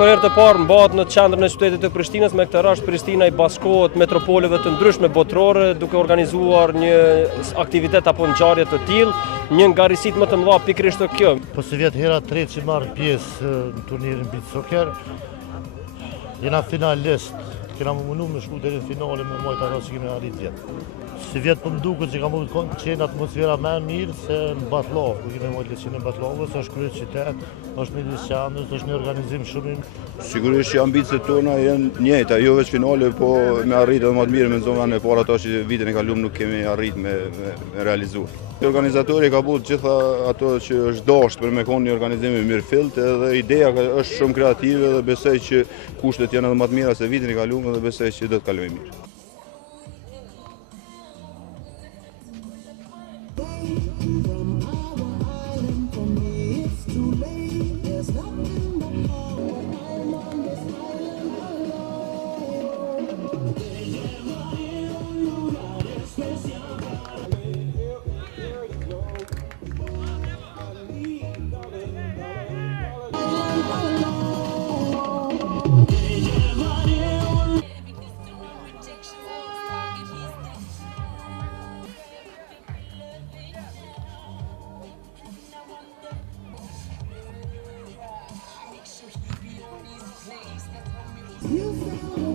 për herë të parë mbahet në qendrën e qytetit të Prishtinës. Me këtë rasht Prishtina i bashkohet metropoleve të ndryshme botërore duke organizuar një aktivitet apo ngjarje të tillë. Një nga risit më të mëdha pikërisht kjo. Po si vjet hera tretë që marr pjesë në turnirin beach soccer, jena finalist. Kena mundu me shku deri në finale me majtë arra që kemi arrit vjetë. Si vjetë për mduket që ka mundu të qenë atmosfera me mirë se në Batllav, ku kemi majtë leqenë në Battlavës, është krye qytet, është midis qendrës, është një organizim shumë i. Sigurisht që ambicet tona janë njëjta, jo veç finale, po me arrit edhe më të mirë me zonën e parë ato që vitin e kaluar nuk kemi arrit me realizuar. Organizatori ka bërë gjitha ato që është dashur për me konë një organizim i mirëfillt, edhe ideja është shumë kreative dhe besoj që kushtet janë edhe më të mira se vitin e kaluar dhe besoj që do të kalojë mirë. You